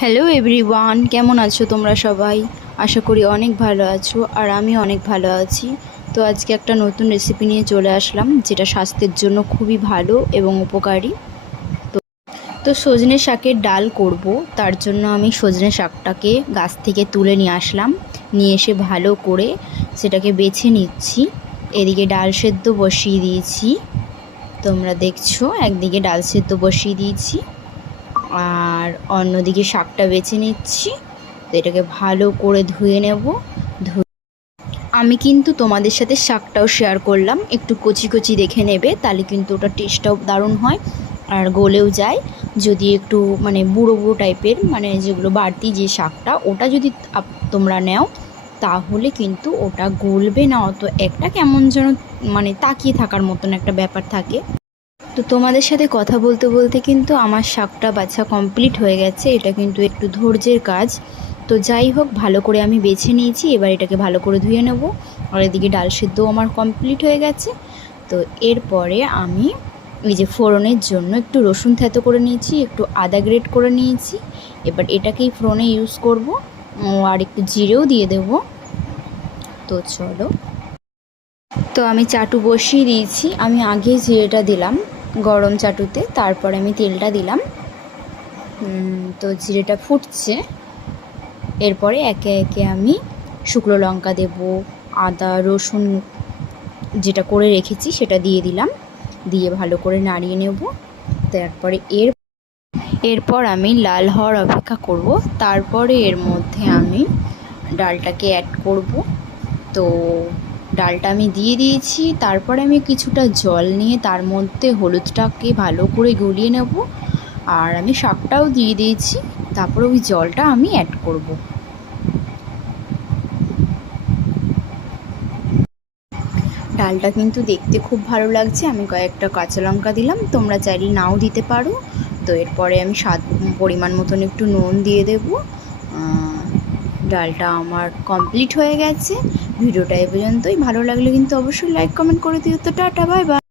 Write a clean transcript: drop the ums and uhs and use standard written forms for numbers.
Hello everyone, কেমন আছো তোমরা সবাই? আশা করি অনেক ভালো আছো, আর আমি অনেক ভালো আছি। তো আজকে একটা নতুন রেসিপি নিয়ে চলে আসলাম, যেটা স্বাস্থ্যের জন্য খুবই ভালো এবং উপকারী। তো সজনে শাকের ডাল করব। তার জন্য আমি সজনে শাকটাকে গাছ থেকে তুলে নিয়ে আসলাম, নিয়ে এসে ভালো করে সেটাকে বেছে নিচ্ছি। এদিকে ডাল সেদ্ধ বসিয়ে দিয়েছি, তোমরা দেখছো। একদিকে ডাল সেদ্ধ বসিয়ে দিয়েছি, আর অন্যদিকে শাকটা বেছে নিচ্ছি। তো এটাকে ভালো করে ধুয়ে নেব। আমি কিন্তু তোমাদের সাথে শাকটাও শেয়ার করলাম, একটু কচি কচি দেখে নেবে, তাহলে কিন্তু ওটা টেস্টটাও দারুণ হয় আর গলেও যায়। যদি একটু বুড়ো বুড়ো টাইপের, যেগুলো বাড়তি যে শাকটা, ওটা যদি তোমরা নেও, তাহলে কিন্তু ওটা গলবে না অত, একটা কেমন যেন তাকিয়ে থাকার মতন একটা ব্যাপার থাকে। তো তোমাদের সাথে কথা বলতে বলতে কিন্তু আমার শাকটা বাছা কমপ্লিট হয়ে গেছে। এটা কিন্তু একটু ধৈর্যের কাজ। তো যাই হোক, ভালো করে আমি বেছে নিয়েছি, এবার এটাকে ভালো করে ধুয়ে নেব। আর এদিকে ডাল সেদ্ধ আমার কমপ্লিট হয়ে গেছে। তো এরপরে আমি এই যে ফোড়নের জন্য একটু রসুন থেতো করে নিয়েছি, একটু আদা গ্রেট করে নিয়েছি। এবার এটাকেই ফোড়নে ইউজ করব, আর একটু জিরেও দিয়ে দেব। তো চলো, তো আমি চাটু বসিয়ে দিয়েছি। আমি আগে জিরেটা দিলাম গরম চাটুতে, তারপরে আমি তেলটা দিলাম। তো জিরেটা ফুটছে, এরপরে একে একে আমি শুকনো লঙ্কা দেব, আদা রসুন যেটা করে রেখেছি সেটা দিয়ে দিলাম, দিয়ে ভালো করে নাড়িয়ে নেব। তারপরে এরপর আমি লাল হওয়ার অপেক্ষা করব। তারপরে এর মধ্যে আমি ডালটাকে অ্যাড করব। তো ডালটা আমি দিয়ে দিয়েছি, তারপরে আমি কিছুটা জল নিয়ে তার মধ্যে হলুদটাকে ভালো করে গুলিয়ে নেব। আর আমি শাকটাও দিয়ে দিয়েছি, তারপরে ওই জলটা আমি অ্যাড করব। ডালটা কিন্তু দেখতে খুব ভালো লাগছে। আমি কয়েকটা কাঁচা লঙ্কা দিলাম, তোমরা চাইলে নাও দিতে পারো। তো এরপরে আমি স্বাদ পরিমাণ মতন একটু নুন দিয়ে দেব। ডালটা আমার কমপ্লিট হয়ে গেছে। ভিডিওটা এ পর্যন্তই। ভালো লাগলে কিন্তু অবশ্যই লাইক কমেন্ট করে দিও। তো টাটা, বাই বাই।